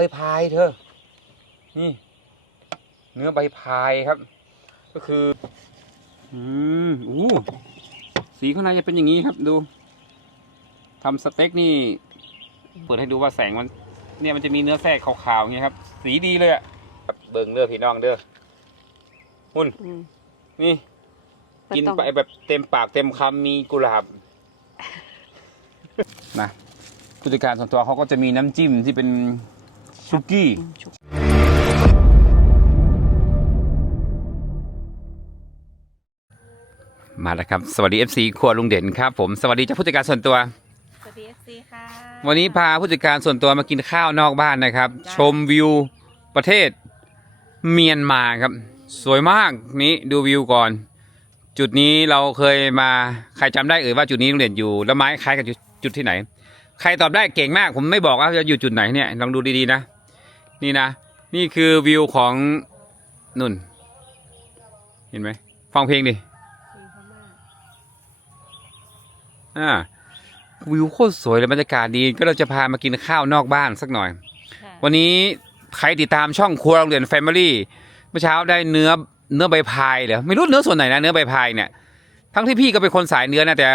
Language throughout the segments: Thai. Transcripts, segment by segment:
ใบพายเธอ นี่ เนื้อใบพายครับ ก็คือ อืมอู้สีข้างในจะเป็นอย่างนี้ครับ ดูทำสเต็กนี่ เปิดให้ดูว่าแสงมัน เนี่ยมันจะมีเนื้อแทรกขาวๆอย่างเงี้ยครับ สีดีเลยอะครับเบิ่งเด้อพี่น้องเด้อหุ่นอืมนี่บ่กินต้องไปแบบเต็มปากเต็มคำมีกุหลาบนะผู้จัดการส่วนตัวเขาก็จะมีน้ำจิ้มที่เป็น ซุกี้อืมชุบมาแล้วครับ สวัสดี FC ครัวลุงเด่นครับผมสวัสดีเจ้าผู้จัดการส่วนตัว สวัสดีเอฟซีค่ะวันนี้พาผู้จัดการส่วนตัวมากินข้าวนอกบ้านนะครับจ้ะชมวิวประเทศเมียนมาครับ สวยมากนี้ดูวิวก่อน จุดนี้เราเคยมาใครจำได้เอ่ยว่าจุดนี้ลุงเด่นอยู่แล้วไม้คล้ายกับจุดจุดที่ไหน ใครตอบได้เก่งมาก ผมไม่บอกว่าจะอยู่จุดไหนเนี่ยลองดูดีๆนะ นี่นะ นี่คือวิวของนุ่น เห็นไหมฟังเพลงดิอ่าวิวโคตรสวยเลยบรรยากาศดีก็เราจะพามากินข้าวนอกบ้านสักหน่อยค่ะวันนี้ใครติดตามช่องครัวโรงเรียนแฟมิลี่เมื่อเช้าได้เนื้อเนื้อใบพายเหรอไม่รู้เนื้อส่วนไหนนะเนื้อใบพายเนี่ย ทั้งที่พี่ก็เป็นคนสายเนื้อนะแต่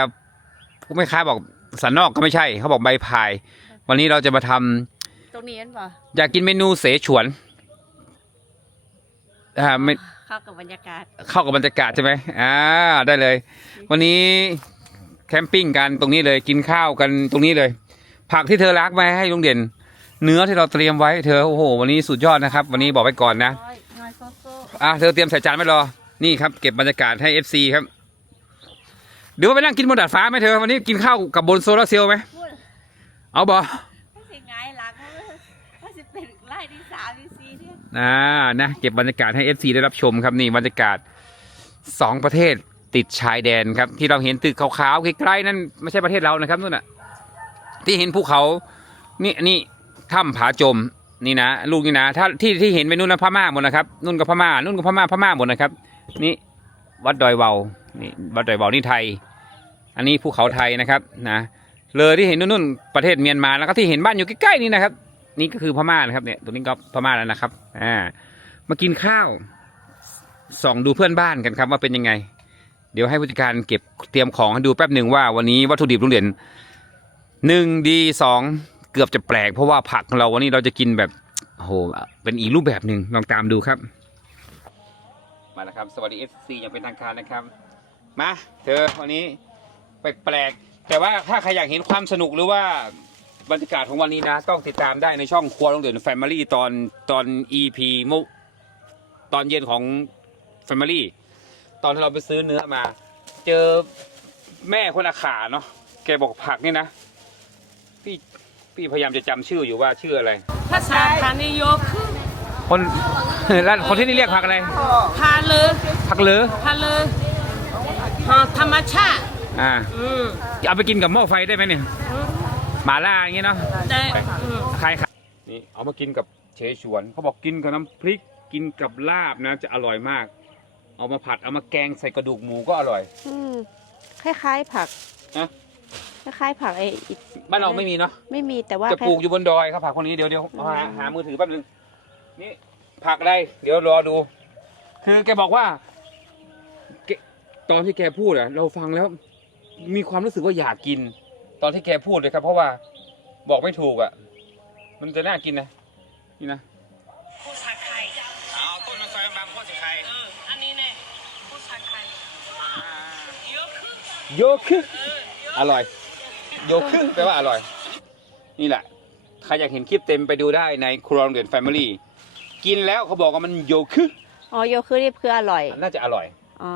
ไม่ค้าบอกสันนอกก็ไม่ใช่ เขาบอกใบพาย วันนี้เราจะมาทำ ตรงนี้เห็นป่ะอยากกินเมนูเสฉวนอ่าไม่เข้ากับบรรยากาศเข้ากับบรรยากาศใช่ไหมอ่าได้เลย วันนี้แคมปิ้งกันตรงนี้เลยกินข้าวกันตรงนี้เลย ผักที่เธอรักมาให้ลุงเด่น เนื้อที่เราเตรียมไว้เธอโอ้โห วันนี้สุดยอดนะครับ วันนี้บอกไว้ก่อนนะน้อยน้อยโซโซอะเธอเตรียมใส่จานไว้รอนี่ครับเก็บบรรยากาศให้ FC ครับเดี๋ยวไปนั่งกินบนดาดฟ้าไหมเธอวันนี้กินข้าวกับบนโซลาร์เซลล์ไหมพูดเอาบอ อ่านะเก็บบรรยากาศให้ FC ได้รับชมครับนี่บรรยากาศสองประเทศติดชายแดนครับ ที่เราเห็นตึกขาวๆใกล้ๆนั่นไม่ใช่ประเทศเรานะครับนู่นน่ะที่เห็นภูเขานี่นี่ถ้ำผาจมนี่นะลูกนี่นะถ้าที่ที่เห็นไปนู่นนะพม่าหมดนะครับนู่นก็พม่านู่นก็พม่าพม่าหมดนะครับ นี่วัดดอยเวานี่วัดดอยเวานี่ไทย อันนี้ภูเขาไทยนะครับนะเลยที่เห็นนู่นๆประเทศเมียนมาแล้วก็ที่เห็นบ้านอยู่ใกล้ๆนี่นะครับ นี่ก็คือพม่านะครับเนี่ยตัวนี้ก็พม่าแล้วนะครับ อ่า มากินข้าวส่องดูเพื่อนบ้านกันครับว่าเป็นยังไง เดี๋ยวให้ผู้จัดการเก็บเตรียมของให้ดูแป๊บหนึ่งว่าวันนี้วัตถุดิบลุงเด่นหนึ่งดีสองเกือบจะแปลกเพราะว่าผักของเราวันนี้เราจะกินแบบโหเป็นอีกรูปแบบหนึ่งลองตามดูครับ มาแล้วครับสวัสดีเอฟซีอย่างเป็นทางการนะครับ มาเธอวันนี้แปลกๆแต่ว่าถ้าใครอยากเห็นความสนุกหรือว่า บรรยากาศของวันนี้นะ ต้องติดตามได้ในช่องครัวลงเดือนแฟมิลี่ตอนตอน EP มุตอนเย็นของ Family ตอนที่เราไปซื้อเนื้อมา เจอแม่คนอาขาเนาะแกบอกผักนี่นะ พี่พี่พยายามจะจำชื่ออยู่ว่าชื่ออะไรภาษาพานิยกคนแล้วคนที่นี่เรียกผักอะไรพาเลยผักเหลือพาเลยหอธรรมชาติอ่าอืมเอาไปกินกับหม้อไฟได้ไหมเนี่ย หมาล่าอย่างเงี้ยเนาะได้อืมใครครับนี่เอามากินกับเฉฉวนเขาบอกกินกับน้ำพริกกินกับลาบนะจะอร่อยมาก เอามาผัดเอามาแกงใส่กระดูกหมูก็อร่อย อืมคล้ายๆผักฮะ คล้ายๆผักไอ้อีกบ้านเราไม่มีเนาะไม่มีแต่ว่าจะปลูกอยู่บนดอยครับผักคนนี้เดี๋ยวเดี๋ยวเอาหาหามือถือแป๊บนึงนี่ผักอะไรเดี๋ยวรอดู คือแกบอกว่าแกตอนที่แกพูดอะเราฟังแล้ว มีความรู้สึกว่าอยากกินต อนที่แกพูดเลยครับ เพราะว่าบอกไม่ถูกอะมันจะน่ากินนะนี่นะผู้ชายไข่เอาต้นมันซอยบางข้อสิใครเอออันนี้เนี่ยผู้ชายไข่เยอะขึ้นโยคือเออเยอะอร่อย โยคือแปลว่าอร่อย นี่แหละ ใครอยากเห็นคลิปเต็มไปดูได้ในครัวโรงเรียนแฟมิลี่กินแล้วเขาบอกว่ามันโยคืออ๋อโยคือนี่คืออร่อย น่าจะอร่อยอ๋อ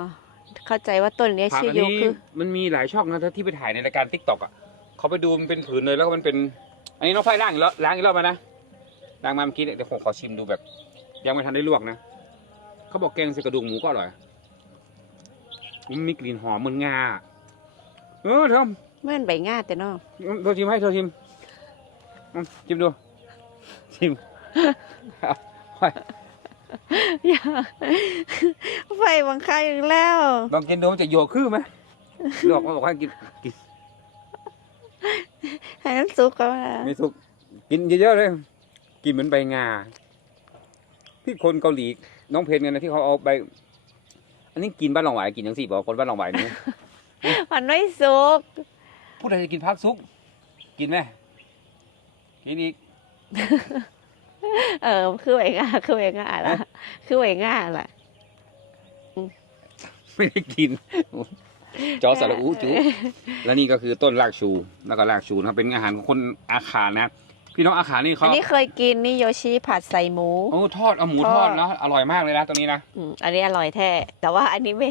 เข้าใจว่าต้นนี้ผักชื่ออันโยนี้คือมันมีหลายช่องนะที่ไปถ่ายในรายการทิกตอกอะ เขาไปดูมันเป็นผืนเลยแล้วก็มันเป็น อันนี้น้องไฟล้างอีกแล้วล้างอีกรอบมานะล้างมาเมื่อกี้เนี่ยเดี๋ยวผมขอชิมดูแบบ ยังไม่ทันได้ลวกนะเขาบอกแกงใส่กระดูกหมูก็อร่อยมันมีกลิ่นหอมเหมือนงาเออทำเมื่อนใบง่าแต่เนอกเธอชิมให้เธอชิมอืมชิมดูชิมเอาไปไฟบังคับอีกแล้วลองกินดูมันจะโยคือไหมลอกมาบอกให้กินกิน ให้น้ำซุปก็มาไม่สุกกินเยอะๆเลย กินเหมือนใบงาที่คนเกาหลีน้องเพนกันนะที่เขาเอาใบ อันนี้กินบ้านหลองหวายกินยังสิบอกคนบ้านหลองหวายนี่มันไม่สุกผู้ใดจะกินพักซุก กินไหมกินอีก เออ คือไหวง่าคือไหวง่าละคือไหวง่าละไม่ได้กิน จอสระอูจูแล้วนี่ก็คือต้นรากชูแล้วก็รากชูนะครับเป็นอาหารของคนอาขานะพี่น้องอาขานี่อัเขานนี้เคยกินนี่โยชิผัดใส่หมูโอ้ทอดเอาหมูทอดแล้วอร่อยมากเลยนะตัวนี้นะอืมอันนี้อร่อยแท้แต่ว่าอันนี้ไม่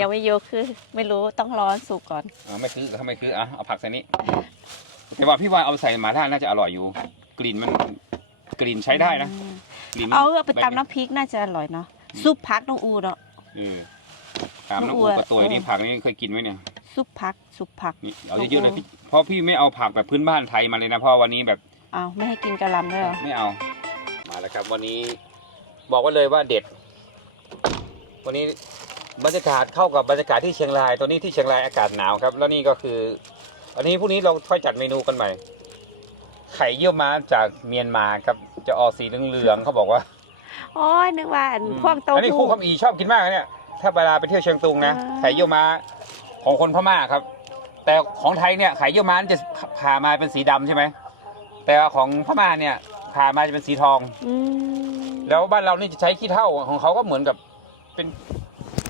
ยังไม่ยกคือ ไม่รู้ต้องร้อนสุกก่อนอ่าไม่คือทำไมคืออะเอาผักใส่นี้แต่ว่าพี่ว่าเอาใส่หมาล่าน่าจะอร่อยอยู่ กลิ่นมันกลิ่นใช้ได้นะกลิ่นมันเอาไปตำน้ำพริกน่าจะอร่อยเนาะซุปพักน้องอูเนาะ เออตามน้ำน้ำอูอูอะกระตัวยเออนี่ผักนี่เคยกินไหมเนี่ย ซุปพักซุปพักนี่เอาเยอะๆเลยพี่เพราะพี่ไม่เอาผักแบบพื้นบ้านไทยมาเลยนะเพราะวันนี้แบบเอาไม่ให้กินกะหล่ำด้วยเหรอไม่เอา มาแล้วครับ วันนี้บอกไว่าเลยว่าเด็ด วันนี้บรรยากาศเข้ากับบรรยากาศที่เชียงรายตอนนี้ที่เชียงรายอากาศหนาวครับ แล้วนี่ก็คือ อันนี้พรุ่งนี้เราค่อยจัดเมนูกันใหม่ ไข่เยี่ยวม้าจากเมียนมาครับ จะออกสีเหลืองๆเขาบอกว่า โอ้ยนึกว่าอันพวกเต้าอันนี้หู้คู่คำอีชอบกินมากนะเนี่ย ถ้าเวลาไปเที่ยวเชียงตุงนะอ่าไข่เยี่ยวม้าของคนพม่าครับ แต่ของไทยเนี่ยไข่เยี่ยวม้าจะผ่ามาเป็นสีดำใช่ไหมแต่ว่าของพม่าเนี่ยผ่ามาจะเป็นสีทองอืมแล้วบ้านเรานี่จะใช้ขี้เถ้าของเขาก็เหมือนกับเป็น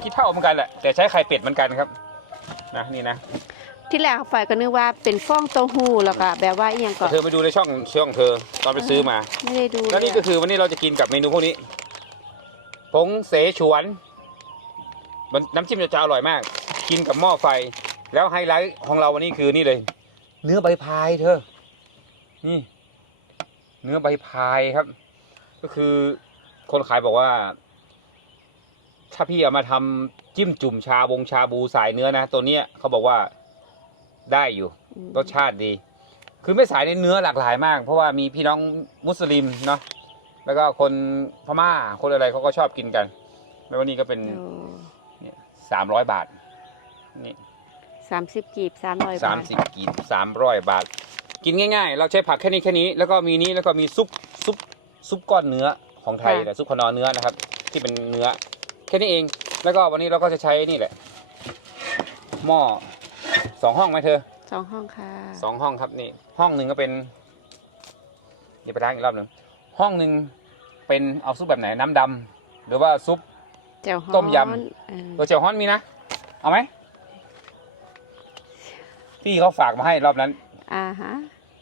ขี้เถ้าเหมือนกันแหละแต่ใช้ไข่เป็ดเหมือนกันครับนะนี่นะที่แรกฝ่ายก็นึกว่าเป็นฟองเต้าหู้แล้วก็แบบว่าอีหยังก็เธอไปดูในช่องช่องเธอตอนไปซื้อมาไม่ได้ดูแล้วนี่ก็คือวันนี้เราจะกินกับเมนูพวกนี้ผงเสฉวน มันน้ำจิ้มจะอร่อยมาก กินกับหม้อไฟ แล้วไฮไลท์ของเราวันนี้คือนี่เลย เนื้อใบพายเธอ นี่ เนื้อใบพายครับ ก็คือคนขายบอกว่า ถ้าพี่เอามาทำจิ้มจุ่มชาบงชาบูสายเนื้อนะตัวเนี้ยเขาบอกว่าได้อยู่อืมรสชาติดี คือไม่สายในเนื้อหลากหลายมาก เพราะว่ามีพี่น้องมุสลิมเนาะแล้วก็คนพม่าคนอะไรเขาก็ชอบกินกัน แล้ววันนี้ก็เป็นโอ้เนี่ย สามร้อยบาท นี่สามสิบกีบสามร้อยสาบามทสิบกีบสามร้อยบาท กินง่ายๆ เราใช้ผักแค่นี้แค่นี้ แล้วก็มีนี้แล้วก็มีซุปซุปซุปก้อนเนื้อของไทยแต่ซุปขนอเนื้อนะครับ ที่เป็นเนื้อ แค่นี้เอง แล้วก็วันนี้เราก็จะใช้นี่แหละ หม้อสองห้องไหมเธอ สองห้องค่ะสองห้องครับนี่ห้องหนึ่งก็เป็นเดี๋ยวไปล้างอีกรอบหนึ่งห้องหนึ่งเป็นเอาซุปแบบไหนน้ำดำหรือว่าซุป แจ่วฮ้อนต้มยเออตัวเจียวฮ้อนมีนะ เอาไหมพี่เขาฝากมาให้รอบนั้น อ่าฮะ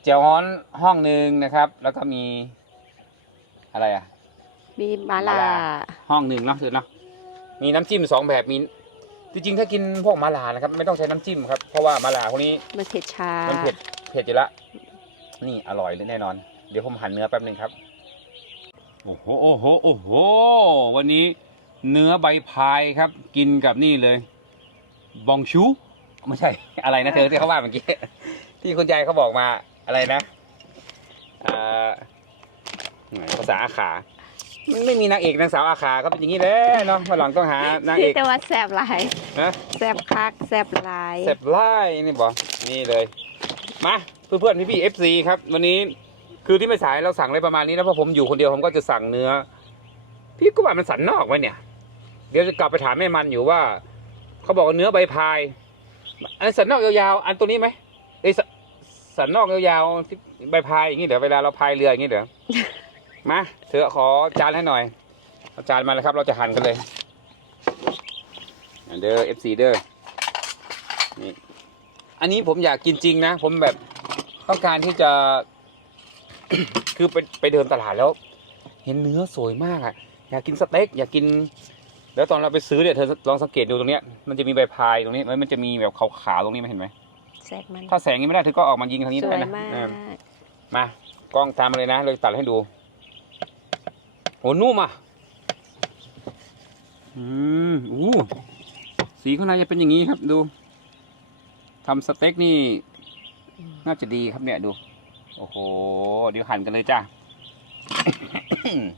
เจียวฮ้อนห้องหนึ่งนะครับ แล้วก็มี อะไรอะ มีมาลามาลา ห้องหนึ่งเนาะคือเนาะมีน้ำจิ้มสองแบบมีจริงๆถ้ากินพวกมาลานะครับ ไม่ต้องใช้น้ำจิ้มครับเพราะว่ามาลาพวกนี้มันเผ็ดชามันเผ็ดเผ็ดอยู่ละนี่อร่อยเลยแน่นอน เดี๋ยวผมหั่นเนื้อแป๊บหนึ่งครับ โอ้โหโอ้โหโอ้โหวันนี้ เนื้อใบพายครับ กินกับนี่เลย บองชูไม่ใช่ อะไรนะเธอที่เขาว่าเมื่อกี้ที่คุณยายเขาบอกมาอะไรนะอ่าไหนภาษาอาขามันไม่มีนางเอกนางสาวอาขาก็เป็นอย่างนี้แหละเนาะวันหลังต้องหานางเอกแต่ว่าแซบหลายนะแซบคักแซบหลายเสพไล่นี่บอกนี่เลยมาเพื่อนๆพี่ๆเอฟซีครับ วันนี้คือที่ไม่สายเราสั่งอะไรประมาณนี้นะเพราะผมอยู่คนเดียวผมก็จะสั่งเนื้อ พี่ก็ว่ามันสันนอกไว้เนี่ย เดี๋ยวจะกลับไปถามแม่มันอยู่ว่า เขาบอกว่าเนื้อใบพายอันสันนอกยาวๆอันตัวนี้ไหมเอ้ยสสันนอกยาวๆที่ใบพายอย่างนี้เดี๋ยวเวลาเราพายเรืออย่างนี้เดี๋ยวมาเธอขอจานให้หน่อยเอาจานมาแล้วครับ เราจะหั่นกันเลยเด้อเอฟซีเด้อนี่อันนี้ผมอยากกินจริงนะ ผมแบบต้องการที่จะ คือไปไปเดินตลาดแล้ว เห็นเนื้อสวยมากอะอยากกินสเต็ก อยากกิน แล้วตอนเราไปซื้อเนี่ยเธอลองสังเกตดูตรงเนี้ยมันจะมีใบพายตรงนี้แล้วมันจะมีแบบขาวๆตรงนี้ไหมเห็นไหมแซบมัน ถ้าแสงนี้ไม่ได้เธอก็ออกมายิงทางนี้สได้วยนะมาเออกมากล้องตามมาเลยนะเราจะตัดให้ดูโหนุ่มอะอืมอู้สีข้างในจะเป็นอย่างนี้ครับดูทำสเต็กนี่ น่าจะดีครับเนี่ยดู โอ้โห เดี๋ยวหั่นกันเลยจ้า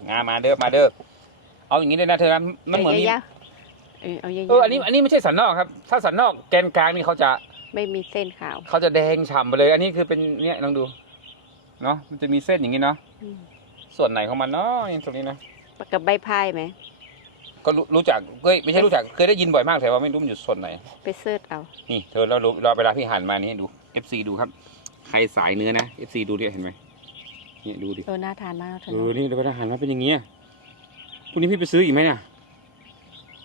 งามาเด้อมาเด้อ เอาอย่างนี้เลยนะเธอนะมันเหมือนมียาวๆเออเอาเยอะๆเอออันนี้อันนี้ไม่ใช่สันนอกครับ ถ้าสันนอกแกนกลางนี่เขาจะไม่มีเส้นขาวเขาจะแดงฉ่ำไปเลย อันนี้คือเป็นเนี่ยลองดูเนาะมันจะมีเส้นอย่างนี้เนาะอืมส่วนไหนของมันเนาะนี่ตรงนี้นะกับใบพายไหม ก็รู้รู้จักเฮ้ยไม่ใช่รู้จักเคยได้ยินบ่อยมากแต่ว่าไม่รู้มันอยู่ส่วนไหน ไปเสิร์ชเอา นี่เธอเรารู้เราเวลาพี่หันมานี่ให้ดู FC ดูครับ ใครสายเนื้อนะ FC ดูดิเห็นไหมเนี่ยดูดิ เออน่าทานมากเธอเออ เนาะนี่เวลาหันมาเป็นอย่างเงี้ย พรุ่งนี้พี่ไปซื้ออีกไหมเนี่ย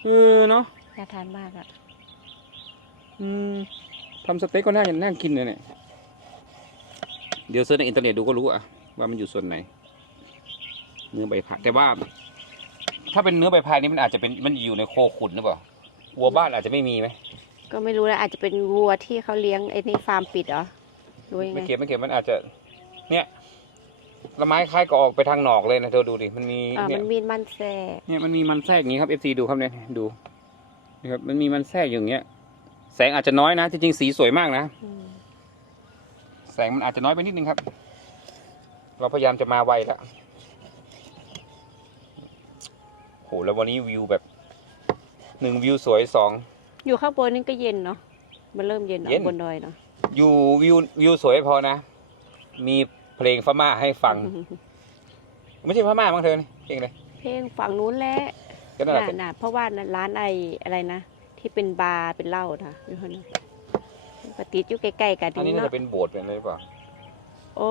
เออเนาะน่าทานมากอะอืมทำสเต็กก็น่าจะน่ากินเลยเนี่ยเดี๋ยวเซิร์ชในอินเทอร์เน็ตดูก็รู้อะว่ามันอยู่ส่วนไหน เนื้อใบพายแต่ว่า ถ้าเป็นเนื้อใบพายนี่มันอาจจะเป็นมันอยู่ในโคขุนหรือเปล่าวัวบ้านอาจจะไม่มีไหมก็ไม่รู้นะอาจจะเป็นวัวที่เขาเลี้ยงไอ้นี่ฟาร์มปิดเหรอรู้ยังไงไม่เก็บไม่เก็บมันอาจจะ เนี่ย ละไม้คล้ายก็ออกไปทางหนอกเลยนะเธอดูดิมันมีอ่าเนี่มัยนมีมันแทรกเนี่ยมันมีมันแทรกอย่างนี้ครับ FC ดูครับเนี่ยดูนี่ครับมันมีมันแทรกอยู่อย่างเงี้ย แสงอาจจะน้อยนะจริงๆสีสวยมากนะ อืมแสงมันอาจจะน้อยไปนิดนึงครับ เราพยายามจะมาไวแล้วโห แล้ววันนี้วิวแบบ หนึ่งวิวสวยสอง อยู่ข้างบนนี่ก็เย็นเนาะมันเริ่มเย็นเนเย็นอะบนดอยเนาะอยู่วิววิวสวยพอนะ มี เพลงพม่าให้ฟัง ไม่ใช่พม่าบ้างเธอนี่เพลงอะไรเพลงฝั่งนู้นแหละก็นั่นแหละน่ะน่ะเพราะว่าร้านไออะไรนะที่เป็นบาร์เป็นเหล้านะอยู่คนนั้นปฏิดอยู่ใกล้ๆกันอันนี้นี่น่าเนาะจะเป็นโบสถ์เป็นอะไรหรือเปล่าโอ้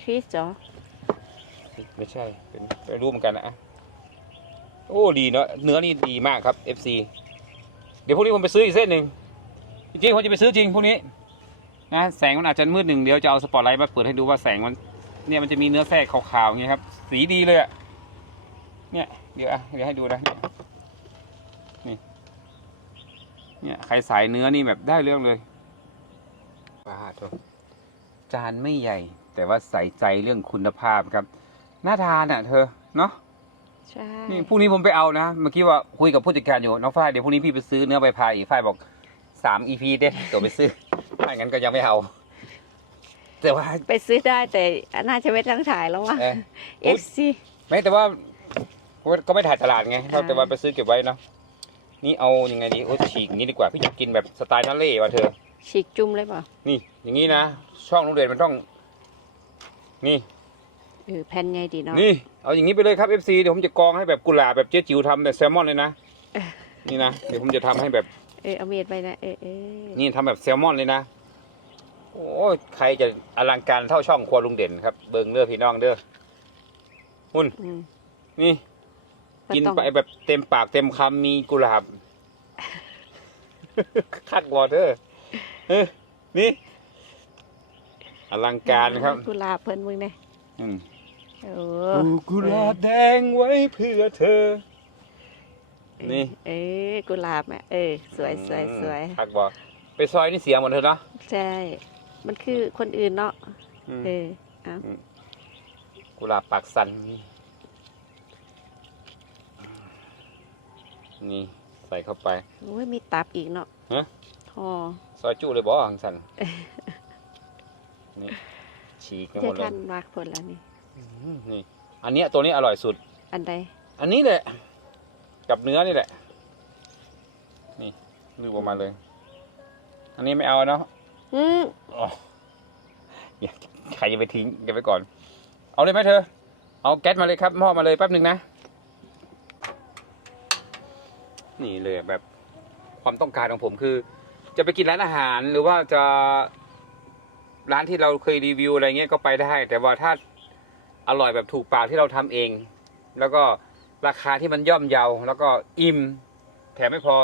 คริสเหรอไม่ใช่เป็นไม่รู้เหมือนกันนะโอ้ดีเนาะเนื้อนี่ดีมากครับ FC เดี๋ยวพรุ่งนี้ผมไปซื้ออีกเส้นหนึ่งจริงๆผมจะไปซื้อจริงพรุ่งนี้ นะแสงมันอาจจะมืดหนึ่งเดี๋ยวจะเอาสปอตไลท์มาเปิดให้ดูว่าแสงมันเนี่ยมันจะมีเนื้อแทรกขาวๆอย่างเงี้ยครับ สีดีเลยอะเนี่ยเดี๋ยวอะเดี๋ยวให้ดูนะนี่เนี่ยใครสายเนื้อนี่แบบได้เรื่องเลยป้าโทจานไม่ใหญ่ แต่ว่าใส่ใจเรื่องคุณภาพครับน่าทานอะ เธอเนาะใช่นี่พรุ่งนี้ผมไปเอานะเมื่อกี้ว่าคุยกับผู้จัดการอยู่น้องฝ้ายเดี๋ยวพรุ่งนี้พี่ไปซื้อเนื้อใบพายอีกฝ้ายบอกสามอีพีเด้ตัวไปซื้อ ถ้างั้นก็ยังไม่เอา แต่ว่า ไปซื้อได้แต่น่าจะไม่ต้องถ่ายแล้วว่ะเออเอฟซี ไม่แต่ว่าก็ไม่ถ่ายตลาดไงอ่า แต่ว่าไปซื้อเก็บไว้เนาะนี่เอายังไงดีโอ้ฉีกอย่างนี้ดีกว่าพี่อยากกินแบบสไตล์ทะเลว่ะเธอ ฉีกจุ่มเลยเปล่านี่ อย่างนี้นะช่องโรงเรียนมันต้อง นี่ เออแผ่นใหญ่ดีเนาะ นี่เอาอย่างนี้ไปเลยครับ FC เดี๋ยวผมจะกรองให้แบบกุหลาบแบบเจ๊จิ๋วทำแบบแซลมอนเลยนะเออนี่นะ เดี๋ยวผมจะทำให้แบบ เออเอาเมียดไปนะเออเออนี่ทำแบบแซลมอนเลยนะ โอ้ยใครจะอลังการเท่าช่องครัวลุงเด่นครับ เบิงเลือพี่น้องเด้อหุ่นอืมนี่ก็กินต้องไปแบบเต็มปากเต็มคำมีกุหลาบคัดวอเตอร์เออนี่ อลังการครับ กุหลาบเพิ่นมึงเนี่ยอืมโอ้ปลูกกุหลาบแดงไว้เพื่อเธอ นี่ เออกุหลาบอะเออสวยสวยสวยคัดวอไปซอยนี่เสียหมดเถอะเนาะใช่ มันคือคนอื่นเนาะอืมเออเอากุหลาบปากสันนี่ใส่เข้าไป โอ้ยมีตับอีกเนาะฮะ อ๋อซอยจุเลยบ่หังสันนี่ฉีกไปหเจ้ามดเลยท่านมากผลแล้วนี่ อืมนี่ อันเนี้ยตัวนี้อร่อยสุด อันใดอันนี้แหละ กับเนื้อนี่แหละ นี่ดูออกมาเลย อันนี้ไม่เอาเนาะอืมอ๋ออย่าใครจะไปทิ้งเก็บไปก่อน เอาเลยไหมเธอ เอาแก๊สมาเลยครับหม้อมาเลยแป๊บหนึ่งนะ นี่เลยแบบความต้องการของผมคือ จะไปกินร้านอาหารหรือว่าจะร้านที่เราเคยรีวิวอะไรเงี้ยก็ไปได้ แต่ว่าถ้าอร่อยแบบถูกปากที่เราทำเอง แล้วก็ ราคาที่มันย่อมเยา แล้วก็อิ่มแถมไม่พอ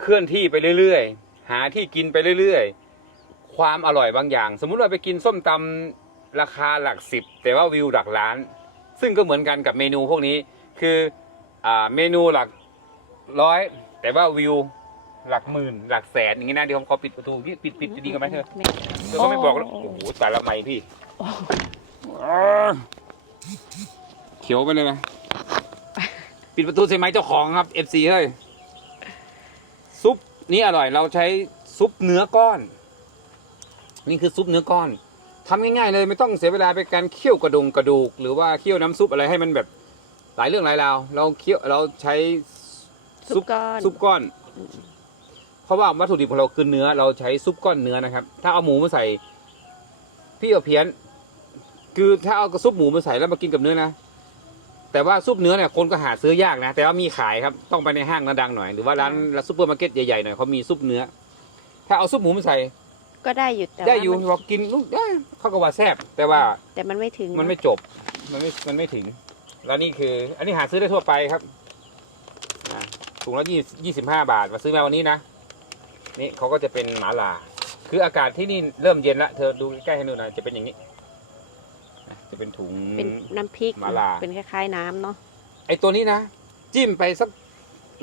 เคลื่อนที่ไปเรื่อยๆ หาที่กินไปเรื่อยๆ ความอร่อยบางอย่าง สมมุติเราไปกินส้มตำราคาหลักสิบแต่ว่าวิวหลักล้าน ซึ่งก็เหมือนกันกับเมนูพวกนี้คืออ่าเมนูหลักร้อย แต่ว่าวิวหลักหมื่น หลักแสนอย่างนี้นะเดี๋ยวผมขอปิดประตูนี่ปิดปิดจะดีกันไหมเธอแม่เธอก็ไม่บอกแล้วโอ้โหแต่ละไม่พี่อ้าเขียวไปเลยไหม ปิดประตูใส่ไหมเจ้าของครับ FC เฮ้ยซุปนี่อร่อยเราใช้ซุปเนื้อก้อน นี่คือซุปเนื้อก้อนทำง่ายๆเลยไม่ต้องเสียเวลาไปการเคี่ยวกระดงกระดูก หรือว่าเคี่ยวน้ำซุปอะไรให้มันแบบหลายเรื่องหลายราวเราเคี่ยวเราใช้ซุปก้อน ซุปก้อน เพราะว่าวัตถุดิบของเราคือเนื้อ เราใช้ซุปก้อนเนื้อนะครับ ถ้าเอาหมูมาใส่พี่เอาเพี้ยน คือถ้าเอากระซุปหมูมาใส่แล้วมากินกับเนื้อนะ แต่ว่าซุปเนื้อเนี่ยคนก็หาซื้อยากนะ แต่ว่ามีขายครับต้องไปในห้างนะดังหน่อย หรือว่าร้านร้านซุปเปอร์มาร์เก็ตใหญ่ๆหน่อยเขามีซุปเนื้อ ถ้าเอาซุปหมูมาใส่ ก็ได้อยู่แต่ได้อยู่ว่ามันบอกกินลูกได้เขาก็ว่าแซ่บแต่ว่าแต่มันไม่ถึงมันไม่จบมันไม่มันไม่ถึง แล้วนี่คือ อันนี้หาซื้อได้ทั่วไปครับอ่าถุงละยี่ยี่สิบห้าบาทมาซื้อมาวันนี้นะนี่เขาก็จะเป็นหมาล่าคืออากาศที่นี่เริ่มเย็นละเธอดูใกล้ๆให้หนูหน่อยจะเป็นอย่างนี้นะ จะเป็นถุง เป็นน้ำพริกหม่าล่าเป็นคล้ายๆน้ำเนาะไอตัวนี้นะ จิ้มไปสัก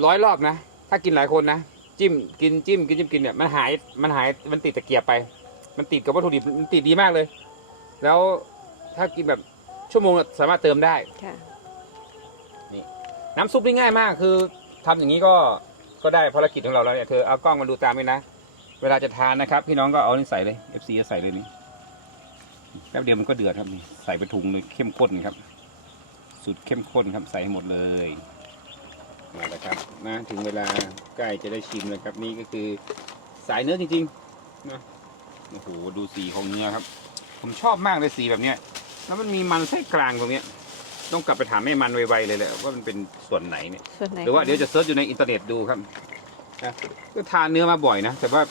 ร้อยรอบนะ ถ้ากินหลายคนนะ จิ้มกินจิ้มกินจิ้มกินเนี่ยมันหายมันหายมันติดตะเกียบไป มันติดกับวัตถุดิบมันติดดีมากเลย แล้วถ้ากินแบบชั่วโมงละสามารถเติมได้ ค่ะน้ำซุปนี่ง่ายมากคือทำอย่างนี้ก็ก็ได้ภารกิจของเราแล้วเนี่ยเธอเอากล้องมาดูตามไปนะ เวลาจะทานนะครับ พี่น้องก็เอานี่ใส่เลย FC จะใส่เลยนี่ แป๊บเดียวมันก็เดือดครับนี่ใส่ไปถุงเลยเข้มข้นครับสูตรเข้มข้นครับใส่ให้หมดเลยมาแล้วครับนะถึงเวลาใกล้จะได้ชิมแล้วครับนี่ก็คือสายเนื้อจริงๆนะโอ้โหดูสีของเนื้อครับ ผมชอบมากเลยสีแบบเนี้ยแล้วมันมีมันไส้กลางตรงเนี้ย ต้องกลับไปถามแม่มันไวๆเลยแหละว่ามันเป็นส่วนไหนเนี่ยส่วนไหนหรือว่าเดี๋ยวจะเซิร์ชอยู่ในอินเทอร์เน็ตดูครับนะก็ทานเนื้อมาบ่อยนะแต่ว่า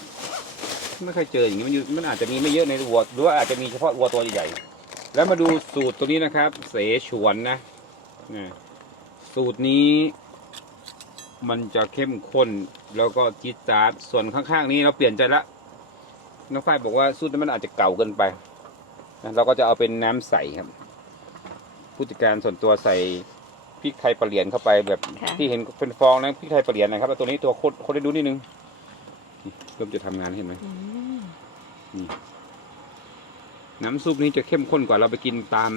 ไม่เคยเจออย่างนี้มันอยู่มันอาจจะมีไม่เยอะในวัวหรือว่าอาจจะมีเฉพาะวัวตัวใหญ่ๆแล้วมาดูสูตรตัวนี้นะครับ เสฉวนนะนะสูตรนี้ มันจะเข้มข้นแล้วก็จี๊ดจ๊าดส่วนข้างๆ นี้เราเปลี่ยนใจละน้องฝ้ายบอกว่าสูตรนั้นมันอาจจะเก่าเกินไปนะเราก็จะเอาเป็นน้ำใสครับ ผู้จัดการส่วนตัวใส่พริกไทยปลาเหรียญเข้าไปแบบค่ะที่เห็นเป็นฟองนะพริกไทยปลาเหรียญนะครับแล้วตัวนี้ตัวโคตรโคตรได้ดูนิดนึงนี่เริ่มจะทำงานเห็นไหม อืมน้ำซุปนี้จะเข้มข้นกว่าเราไปกินตาม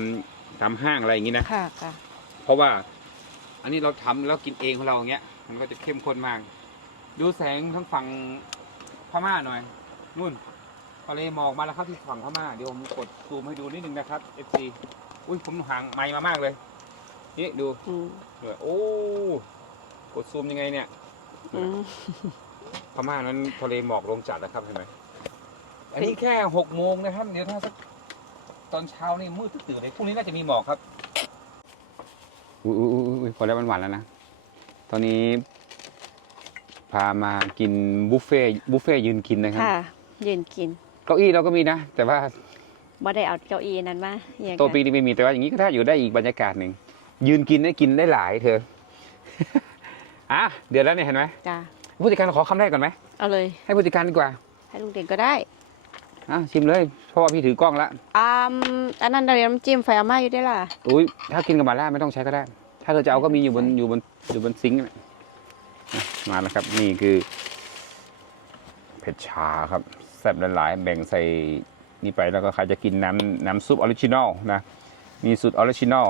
ตามห้างอะไรอย่างนี้นะค่ะค่ะเพราะว่า อันนี้เราทำแล้วกินเองของเราอย่างเงี้ย มันก็จะเข้มข้นมาก ดูแสงทั้งฝั่งพม่าหน่อยนู่นทะเลหมอกมาแล้วครับที่ฝั่งพม่าเดี๋ยวผมกดซูมให้ดูนิดนึงนะครับ FC อุ้ยผมห่างไมค์มามากเลยนี่ดูอืมด้วยโอ้กดซูมยังไงเนี่ย อืม พม่านั้นทะเลหมอกลงจัดนะครับเห็นไหม อันนี้แค่หกโมงนะครับ เดี๋ยวถ้าสักตอนเช้านี่มืดตื่นเลยพรุ่งนี้น่าจะมีหมอกครับอุ้ยอุ้ยอุ้ยอุ้ยพอแล้วมันหวานแล้วนะ ตอนนี้ พามากินบุฟเฟ่ต์บุฟเฟ่ต์ยืนกินนะครับค่ะยืนกิน เก้าอี้เราก็มีนะ แต่ว่าบ่ได้เอาเก้าอี้นั้นมาอย่างโต๊ะปีนี้ไม่มีแต่ว่าอย่างนี้ก็ถ้าอยู่ได้อีกบรรยากาศหนึ่งยืนกินได้กินได้หลายเธออะเดี๋ยวแล้วเนี่ยเห็นไหมจ้าผู้จัดการขอคำแรกก่อนไหมเอาเลย ให้ผู้จัดการดีกว่า ให้ลุงเด่นก็ได้ อะชิมเลยเพราะว่าพี่ถือกล้องละอ่าอันนั้นเราเรียนน้ำจิ้มไฟอาม่าอยู่ได้ล่ะอุ้ยถ้ากินกับหมาล่าไม่ต้องใช้ก็ได้ ถ้าเธอจะเอาก็มีอยู่บนอยู่บนอยู่บนซิงค์น่ะอะมาแล้วครับนี่คือ เผ็ดชาครับแซ่บหลายๆแบ่งใส่นี่ไปแล้วก็ใครจะกินน้ำน้ำซุปออริจินอลนะมีสูตรออริจินอล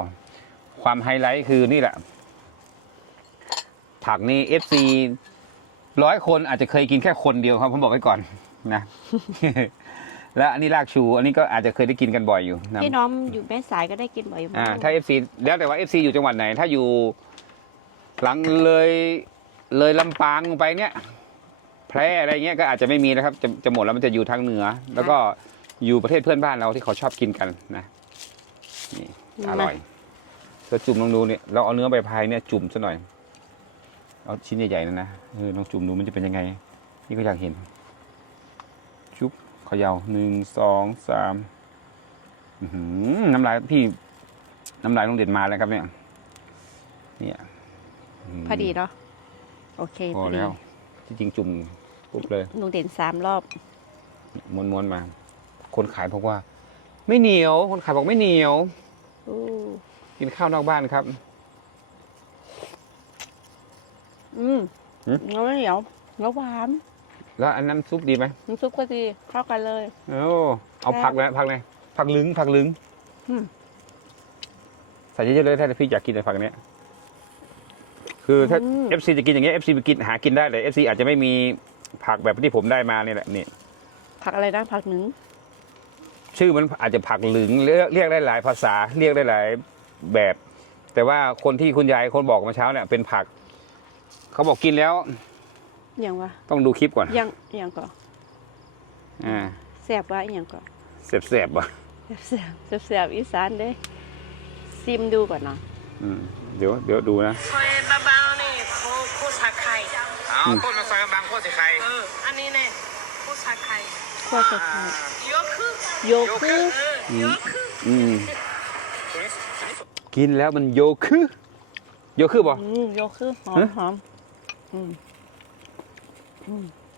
ความไฮไลท์คือนี่แหละ ผักนี่ FC ร้อยคนอาจจะเคยกินแค่คนเดียวครับผมบอกไว้ก่อนนะ และอันนี้รากชู อันนี้ก็อาจจะเคยได้กินกันบ่อยอยู่นะพี่น้องอยู่แม่สายก็ได้กินบ่อยมากอ่าถ้า FC แล้วแต่ว่า FC อยู่จังหวัดไหน ถ้าอยู่หลังเลยเลยลำปางไปเนี่ย แพร่อะไรเงี้ยก็อาจจะไม่มีนะครับจะจะหมดแล้วมันจะอยู่ทางเหนือ แล้วก็อยู่ประเทศเพื่อนบ้านเราที่เขาชอบกินกันนะนี่อร่อยเธอจุ่มลองดูเนี่ยเราเอาเนื้อใบพายเนี่ยจุ่มซะหน่อยเอาชิ้นใหญ่ๆนะนะเออลองจุ่มดูมันจะเป็นยังไง นี่ก็อยากเห็นชุบเข ย่าหนึ่งสองสามอื้อหือน้ำลายพี่น้ำลายลงเด็ดมาแล้วครับเนี่ย เนี่ยมพอดีเนาะโอเคพพออดีแล้วที่จริงจุ่มปุ๊บเลยลุงเด่นสามรอบม้วนๆมา คนขายบอกว่า ไม่เหนียว คนขายบอกไม่เหนียวอู้กินข้าวนอกบ้านครับอืมหืมเนื้อเหนียวเนื้อหวาน แล้วอันน้ำซุปดีไหมน้ำซุปก็ดีเข้ากันเลย โอ้เอาผักเลยผักเลยผักลึงผักลึงอืม ใส่เยอะๆเลยถ้าพี่อยากกินแต่ผักเนี้ยคือถ้าอืม FC จะกินอย่างเงี้ย FC ไปกินหากินได้เลย FC อาจจะไม่มีผักแบบที่ผมได้มาเนี่ยแหละนี่ผักอะไรนะผักหนึ่งชื่อมันอาจจะผักหลึงเรียกเรียกได้หลายภาษาเรียกได้หลายแบบ แต่ว่าคนที่คุณยายคนบอกเมาเช้าเนี่ยเป็นผัก เขาบอกกินแล้ว อย่างวะต้องดูคลิปก่อนยังอย่างก่อนอ่าแสบวะอย่างก่อนเสบๆว่ะเสียบเสียบอีสานเด้ซิมดูก่อนเนาะอืมเดี๋ยวเดี๋ยวดูนะซอยเบาๆนี่โคโคชาไข่เอาต้นมาซอยบางโคตรใครเอออันนี้เนี่ยโคชาไข่ขั้วสดโยคือโยคือเออโยคืออืมกินแล้วมันโยคือโยคือบ่อืมโยคือหอมฮะหอมอืม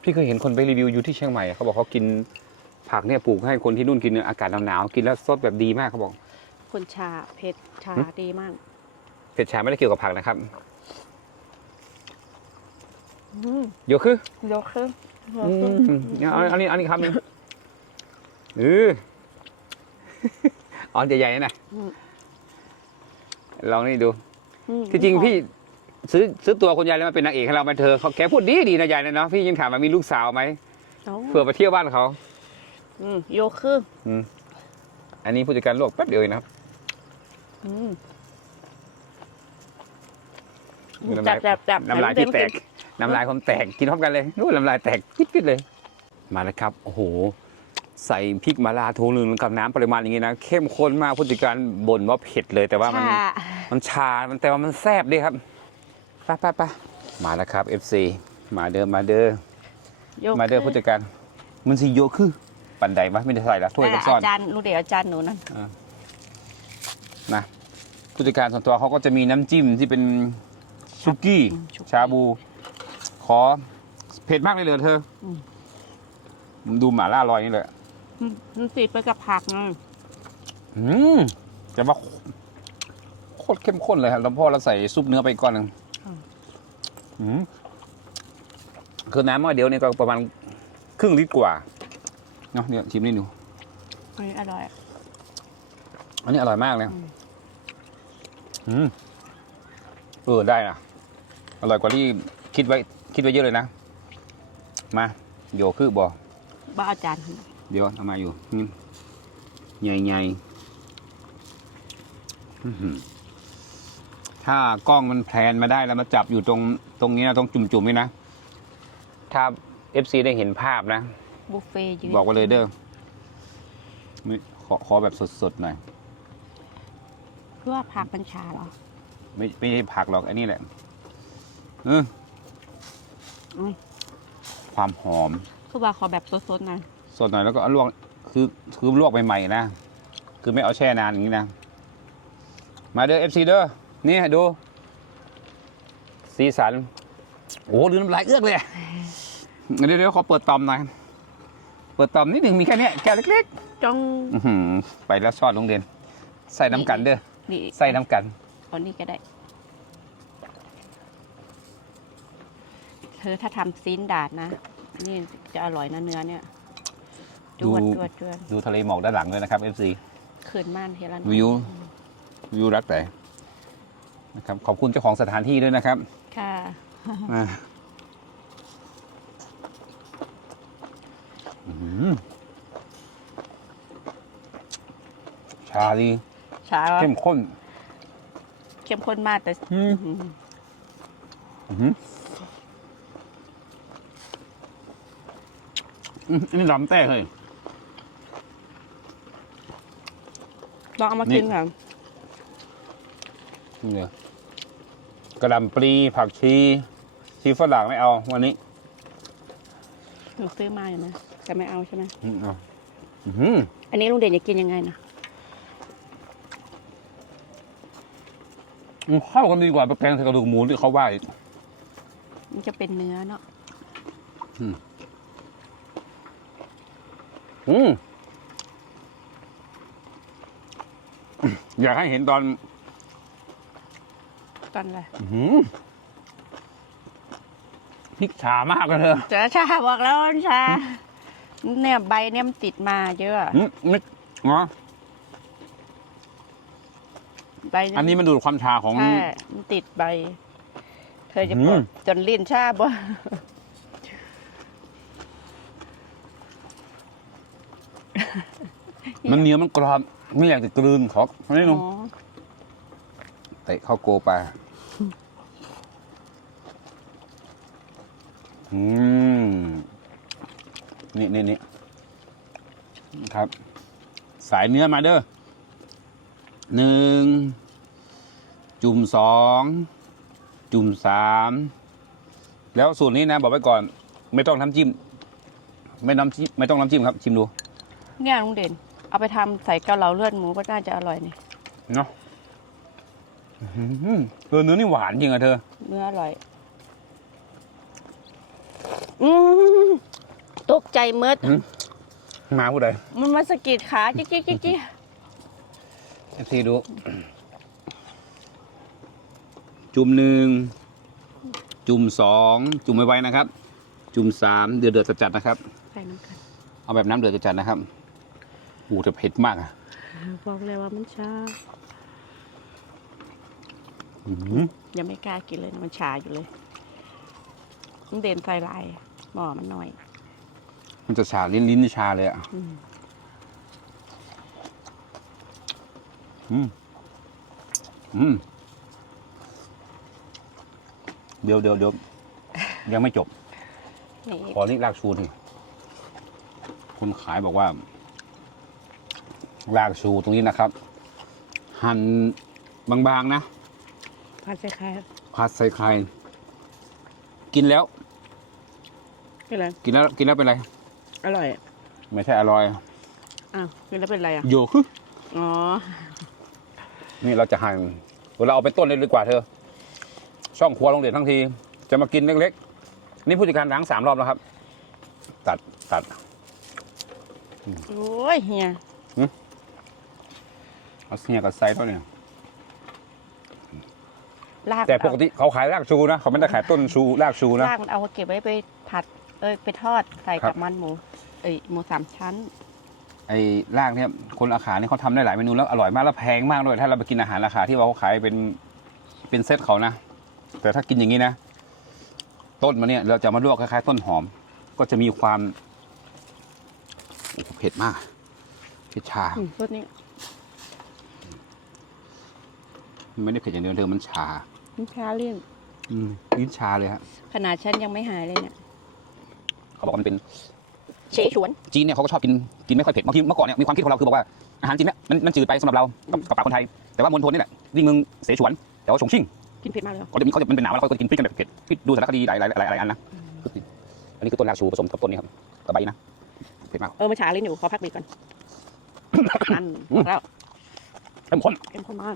พี่เคยเห็นคนไปรีวิวอยู่ที่เชียงใหม่อะเขาบอกเขากินผักเนี่ยปลูกให้คนที่นู่นกินเนี่ยอากาศหนาวๆกินแล้วสดแบบดีมากเขาบอก คนชาเผ็ดชาหึดีมาก เผ็ดชาไม่ได้เกี่ยวกับผักนะครับอืมโยคือโยคือโยอืคือมเอาอันนี้อันนี้ครับนึงเอออ๋อใหญ่ๆนะอืมลองนี่ดูอืมที่จริงหอมพี่ ซื้อซื้อตัวคุณยายแล้วมาเป็นนางเอกให้เราไหมาเธอเขาแกพูดดีดีนะยายนะเนาะพี่ยังถามว่ามีลูกสาวไหมเอ้าเผื่อไปเที่ยวบ้านเขาอืมโยคืออืมอันนี้ผู้จัดการโลกแป๊บเดียวเองนะครับอืมน้ำจัลาบยจับจับน้ำลายพี่แตก น้ำลายผมแตกกินพร้อมกันเลยนู่นน้ำลายแตกปิดๆเลย มาแล้วครับโอ้โหใส่พริกมาลาทูนึงกับน้ำปริมาณอย่างนี้นะ เข้มข้นมากผู้จัดการบ่นว่าเผ็ดเลย แต่ว่ามันชามันชา มันแต่ว่ามันแซ่บดีครับ ไปไปไปมาแล้วครับ FC มาเด้อมาเด้อโยมาเด้อคืผู้จัดการ มันสิโยคือ ปันใดวะไม่ได้ใส่ละถ้วยกับแต่ซ่อนอาจารย์รู้เดี๋ยวอาจารย์หนูนั่นนะผู้จัดการส่วนตัวเขาก็จะมีน้ำจิ้มที่เป็นซุกี้อืมชุบชาบู ขอเผ็ดมากเลยเหรอเธออมดูหม่าล่าลอยนี่เลยอืมมันติดไปกับผักไงอืมแต่ว่าโคตรเข้มข้นเลยครับแล้วพอเราใส่ซุปเนื้อไปอีกก้อนหนึ่งอืม คือน้ำหม้อเดียวนี่ก็ประมาณครึ่งลิตรกว่าเนาะเดี๋ยวชิมนี่ดูอันนี้อร่อย อันนี้อร่อยมากเลยอืมอืมเออได้นะอร่อยกว่าที่คิดไว้ คิดไว้เยอะเลยนะ มาโยคือบ่บ้าอาจารย์ เดี๋ยวเอามาอยู่นี่ใหญ่ใหญ่อื้อหือ ถ้ากล้องมันแพลนมาได้แล้วมาจับอยู่ตรงตรงนี้นะตรงจุ่มๆนี่นะ ถ้า FC ได้เห็นภาพนะ บุฟเฟ่ต์ยืนบอกไว้เลยเด้อไม่ขอขอแบบสดๆหน่อยเพื่อผักบัญชาเหรอไม่ไม่ใช่ผักหรอกอันนี้แหละเอออมความหอม คือว่าขอแบบสดๆหน่อยสดหน่อยแล้วก็เอาลวกคือคือลวกใหม่ๆนะ คือไม่เอาแช่นานอย่างนี้นะ มาเด้อเอฟซีเด้อ นี่ดู สีสัน โอ้ลืมน้ำลายเอื้อกเลยอะเดี๋ยวเดี๋ยวขอเปิดตอมหน่อย เปิดตอมนิดหนึ่งมีแค่เนี้ยแก้วเล็กจ้องๆอื้อหือไปแล้วซอดโรงเรียน ใส่น้ำกันเด้อ นี่ใส่น้ำกัน เอานี่ก็ได้ เธอถ้าทำซีนดาดนะ นี่จะอร่อยนะเนื้อเนี่ยจวดดู จวดจวดดูทะเลหมอกด้านหลังด้วยนะครับ FC ขืนม่านเฮลันวิว วิวรักแต่ นะครับขอบคุณเจ้าของสถานที่ด้วยนะครับ ค่ะ อ่าอื้อหือชาดีชาเข้มข้นเข้มข้นมากแต่อืมอื้อหืออื้อหืออืมอันนี้ลำแต้เลย ลองเอามานี่กินค่ะ นี่เลย กระหลำปลีผักชีชีฝรั่งไม่เอาวันนี้หนูซื้อมาอยู่นะแต่ไม่เอาใช่ไหมอืมเอาอื้อหืออันนี้ลุงเด่นจะกินยังไงนะมันเข้ากันดีกว่าแกงใส่กระดูกหมูที่เขาว่าอีก มันจะเป็นเนื้อเนาะอืม อยากให้เห็นตอน ตอนอะไรอื้อหือพริกฉามากเลยเธอเจอชาบอกแล้วมันชา เนี่ยใบเนี่ยมันติดมาเยอะอืมไม่เนาะใบเยอันนี้มันดูดความชาของ ใช่มันติดใบ เธอจะอืมปวดจนลิ้นชาบ่มันเหนียวมันกรอบไม่อยากจะกลืนขอไม่ลงอ๋อ เตะเข้าโกไป อืมนี่นี่นี่ครับ สายเนื้อมาเด้อหนึ่ง จุ่มสอง จุ่มสามแล้วสูตรนี้นะบอกไว้ก่อน ไม่ต้องน้ำจิ้ม ไม่น้ำจิ้มไม่ต้องน้ำจิ้มครับ ชิมดู เนี่ยลุงเด่น เอาไปทำใส่เกาเหลาเลือดหมูก็น่าจะอร่อยนี่เนาะอื้อหือเออเนื้อนี่หวานจริงอะเธอ เนื้ออร่อย อืมตกใจเมิดหืมมาผู้ใดมันมาสะกิดขาจิ๊กจิ๊กจิ๊กจิ๊กเอฟซีดู จุ่มหนึ่ง จุ่มสอง จุ่มไว้ๆนะครับ จุ่มสามเดือดเดือดจัดๆนะครับ ใส่น้ำกันเอาแบบน้ำเดือดจัดๆนะครับโอ้แต่เผ็ดมากอะบอกเลยว่ามันชาอื้อหือยังไม่กล้ากินเลยนะมันชาอยู่เลยลุงเด่นใส่ลาย หม้อมันหน่อย มันจะชาลิ้นลิ้นชาเลยอะอืมอืมอืมเดี๋ยวเดี๋ยวเดี๋ยวยังไม่จบ นี่ขอนี่รากชูนี่คนขายบอกว่ารากชูตรงนี้นะครับ หั่นบางๆนะผัดใส่ไข่ผัดใส่ไข่กินแล้ว เป็นไรกินแล้วกินแล้วเป็นไร อร่อยไม่ใช่อร่อย อ้าวกินแล้วเป็นไรอะโยคืออ๋อนี่เราจะหั่นเราเอาไปต้นเลยดีกว่าเธอ ช่องครัวลงเด่นทั้งที จะมากินเล็กๆ นี่ผู้จัดการล้างสามรอบแล้วครับ ตัดตัด โอ้ยเฮียเอาเสียกับไซส์ตัวเนี่ยลากแต่ปกติเขาขายรากชูนะเขาไม่ได้ขายต้นชูรากชูนะลากมันเอาเก็บไว้ไปผัด เอ้ยไปทอดใส่ครักับ บมันหมู เอ้ยหมูสามชั้น ไอ้รากเนี่ยคนอาขาเนี่ยเขาทำได้หลายเมนูแล้วอร่อยมากแล้วแพงมากด้วยถ้าเราไปกินอาหารราคาที่ว่าเขาขายเป็นเป็นเซตเขานะ แต่ถ้ากินอย่างนี้นะ ต้นมันเนี่ยเราจะมาลวกคล้ายๆ ต้นหอม ก็จะมีความโอ้โหเผ็ดมากเผ็ดชา อืมรสนี้ไม่ได้เผ็ดอย่างเดียวเธอมันชามันชาเลี่ยนอืมลิ้นชาเลยฮะขนาดฉันยังไม่หายเลยเนี่ย เขาบอกว่ามันเป็นเฉฉวนจีนเนี่ยเขาก็ชอบกินกินไม่ค่อยเผ็ดบางทีเมื่อก่อนเนี่ยมีความคิดของเราคือบอกว่าอาหารจีนเนี่ยมันมันจืดไปสำหรับเรากับกับปากคนไทย แต่ว่ามณฑลนี่แหละนี่เมืองเสฉวนแต่ว่าฉงชิ่งกินเผ็ดมากเลยเหรอเขาจะมีเขาจะมันเป็นหนาวแล้วเขาก็จะกินพริกกันแบบเผ็ดพริกดูสารคดีหลายหลายหลายหลายอันนะอันนี้คือต้นรากชูผสมกับต้นนี้ครับกับใบนะเผ็ดมากเออมันชาลิ้นอยู่ขอพักเบรกก่อนนั่นอืมแล้วเข้มข้นเข้มข้นมาก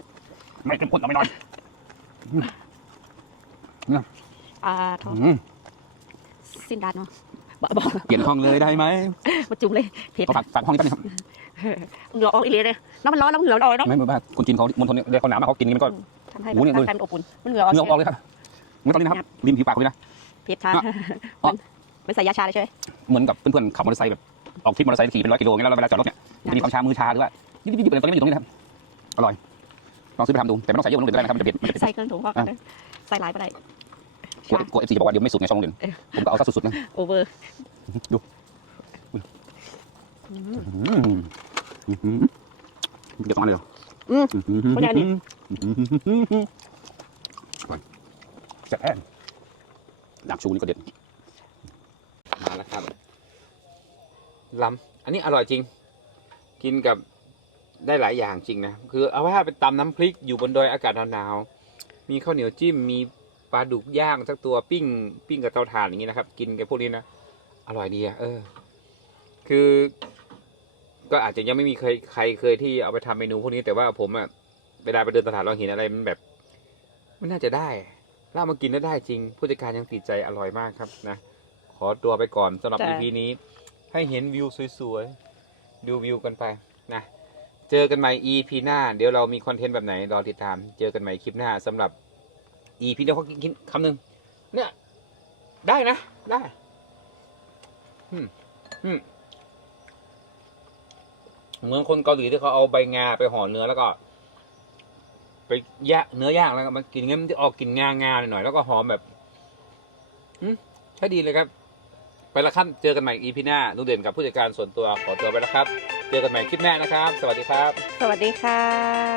ไม่เข้มข้นเอาไม่น้อยอ่าทอดอืมสิ้นดานเนาะ บอกบอก เปลี่ยนห้องเลยได้ไหมมาจุ่มเลยเผ็ดเขาฝากฝากห้องนี้แป๊บนึงครับเหงื่อออกอีเลยเลยน้ำมันร้อนแล้วเหงื่อออกเลยเนาะไม่ไม่ไม่คนจีนเขามณฑลเนี่ยเรียกเขาหนาวมากเขากินนี่มันก็ ทำให้โอ้โหเนี่ยร่างกายมันอบอุ่นมันเหงื่อออกเหงื่อออกเลยครับเหมื่อนตอนนี้นะครับริมผิวปากคุณนะ เผ็ดชาอะอะไม่ใส่ยาชาเลยใช่ไหมเหมือนกับเพื่อนๆขับมอเตอร์ไซค์แบบออกทริปมอเตอร์ไซค์ขี่เป็นร้อยกิโลเงี้ยแล้วเวลาจอดรถเนี่ยจะมีความชามือชาหรือว่ายิบยิบยิบอะไรตอนนี้มันอยู่ตรงนี้นะครับอร่อยลองซื้อไปทำดูแต่ไม่ต้องใส่เยอะลงเดือดก็ได้นะครับมันจะเผ็ดมันจะเผ็ด ใส่เครื่องถุงพอกันเลยใส่หลายไปได้ กลัวกลัวเอฟซีจะบอกว่าเดี๋ยวไม่สุดไงช่องโรงเรียนเออผมก็เอาซะสุดๆนะโอเวอร์ดูอืมอืมเดี๋ยวสองอันเลยเหรออืมอืมคนใหญ่นี่แซ่บแอนดักชูนี่ก็เด็ดมาแล้วครับลำอันนี้อร่อยจริง กินกับได้หลายอย่างจริงนะ คือเอาไว้ไปตำน้ำพริกอยู่บนดอยอากาศหนาวๆมีข้าวเหนียวจิ้มมี ปลาดุกย่างสักตัวปิ้ง ปิ้งกับเตาถ่านอย่างนี้นะครับ กินกับพวกนี้นะอร่อยดีอะเออ คือ ก็อาจจะยังไม่มีใครใครเคยที่เอาไปทำเมนูพวกนี้แต่ว่าผมอะเวลาไปเดินตลาดเราเห็นอะไรมันแบบมันน่าจะได้แล้วเอามากินแล้วได้จริง ผู้จัดการยังติดใจอร่อยมากครับนะขอตัวไปก่อนสำหรับจ้ะ EP นี้ ให้เห็นวิวสวยๆดูวิวกันไปนะเจอกันใหม่ EP หน้า เดี๋ยวเรามีคอนเทนต์แบบไหนรอติดตาม เจอกันใหม่คลิปหน้าสำหรับ EP เดียวเขากินคำหนึ่งเนี่ย ได้นะ ได้อืมอืมเหมือนคนเกาหลีที่เขาเอาใบงาไปห่อเนื้อแล้วก็ ไปย่างเนื้อย่างแล้วก็มากินงั้นมันจะออกกลิ่นงางาหน่อยแล้วก็หอมแบบอืมใช่ดีเลยครับ ไปละครับเจอกันใหม่ EP หน้านุ่เด่นกับผู้จัดการส่วนตัวขอตัวไปแล้วครับ เจอกันใหม่คลิปหน้านะครับ สวัสดีครับ สวัสดีค่ะ